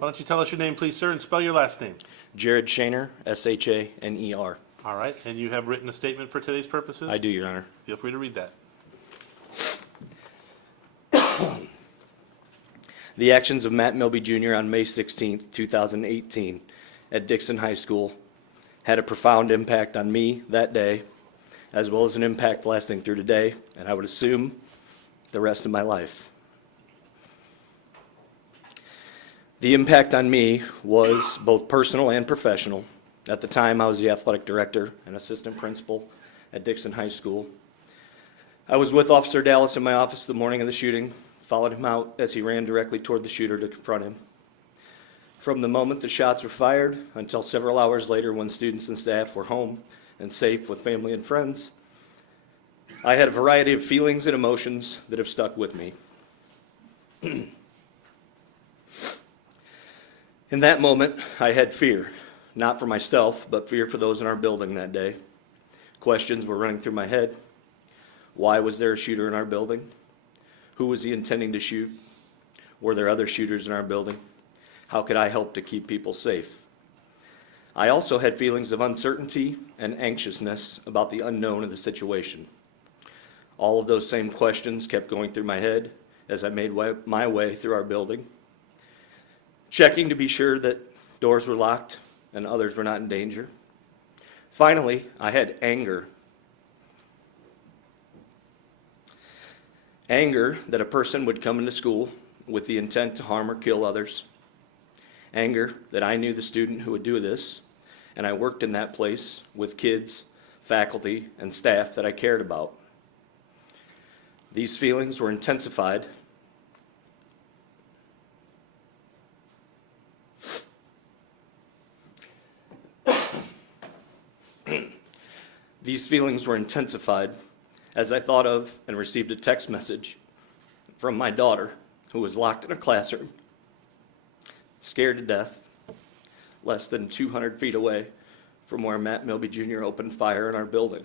Why don't you tell us your name, please, sir, and spell your last name? Jared Shaner, S-H-A-N-E-R. All right, and you have written a statement for today's purposes? I do, Your Honor. Feel free to read that. The actions of Matt Milby Jr. on May 16, 2018 at Dixon High School had a profound impact on me that day, as well as an impact lasting through today, and I would assume the rest of my life. The impact on me was both personal and professional. At the time, I was the athletic director and assistant principal at Dixon High School. I was with Officer Dallas in my office the morning of the shooting, followed him out as he ran directly toward the shooter to confront him. From the moment the shots were fired until several hours later when students and staff were home and safe with family and friends, I had a variety of feelings and emotions that have stuck with me. In that moment, I had fear, not for myself, but fear for those in our building that day. Questions were running through my head. Why was there a shooter in our building? Who was he intending to shoot? Were there other shooters in our building? How could I help to keep people safe? I also had feelings of uncertainty and anxiousness about the unknown of the situation. All of those same questions kept going through my head as I made my way through our building, checking to be sure that doors were locked and others were not in danger. Finally, I had anger. Anger that a person would come into school with the intent to harm or kill others. Anger that I knew the student who would do this, and I worked in that place with kids, faculty, and staff that I cared about. These feelings were intensified as I thought of and received a text message from my daughter, who was locked in a classroom, scared to death, less than 200 feet away from where Matt Milby Jr. opened fire in our building.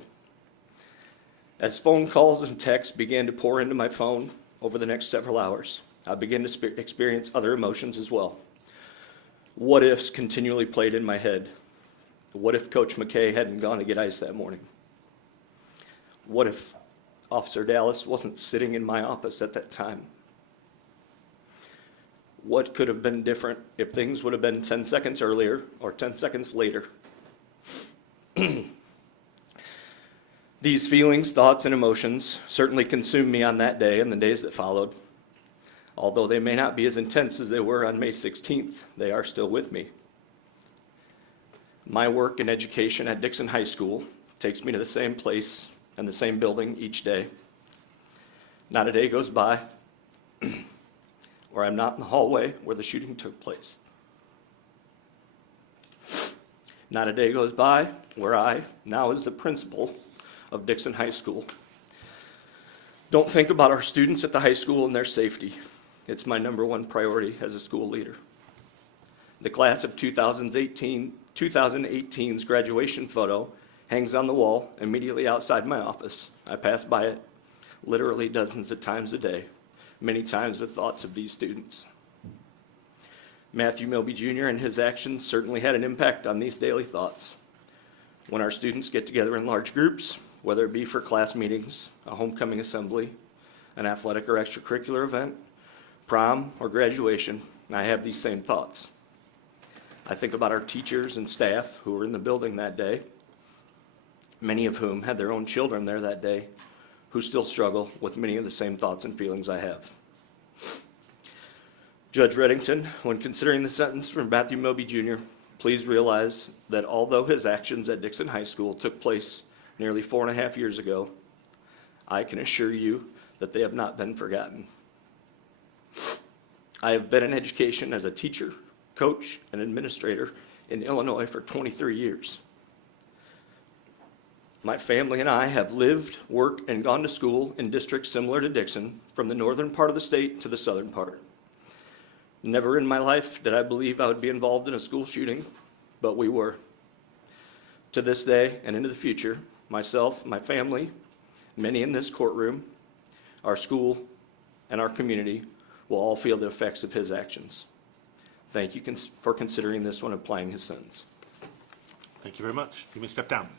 As phone calls and texts began to pour into my phone over the next several hours, I began to experience other emotions as well. What ifs continually played in my head. What if Coach McKay hadn't gone to get ice that morning? What if Officer Dallas wasn't sitting in my office at that time? What could have been different if things would have been 10 seconds earlier or 10 seconds later? These feelings, thoughts, and emotions certainly consumed me on that day and the days that followed. Although they may not be as intense as they were on May 16th, they are still with me. My work in education at Dixon High School takes me to the same place and the same building each day. Not a day goes by where I'm not in the hallway where the shooting took place. Not a day goes by where I, now as the principal of Dixon High School, don't think about our students at the high school and their safety. It's my number one priority as a school leader. The class of 2018's graduation photo hangs on the wall immediately outside my office. I pass by it literally dozens of times a day, many times with thoughts of these students. Matthew Milby Jr. and his actions certainly had an impact on these daily thoughts. When our students get together in large groups, whether it be for class meetings, a homecoming assembly, an athletic or extracurricular event, prom, or graduation, I have these same thoughts. I think about our teachers and staff who were in the building that day, many of whom had their own children there that day, who still struggle with many of the same thoughts and feelings I have. Judge Reddington, when considering the sentence for Matthew Milby Jr., please realize that although his actions at Dixon High School took place nearly 4.5 years ago, I can assure you that they have not been forgotten. I have been in education as a teacher, coach, and administrator in Illinois for 23 years. My family and I have lived, worked, and gone to school in districts similar to Dixon, from the northern part of the state to the southern part. Never in my life did I believe I would be involved in a school shooting, but we were. To this day and into the future, myself, my family, many in this courtroom, our school, and our community will all feel the effects of his actions. Thank you for considering this when applying his sentence. Thank you very much. You may step down.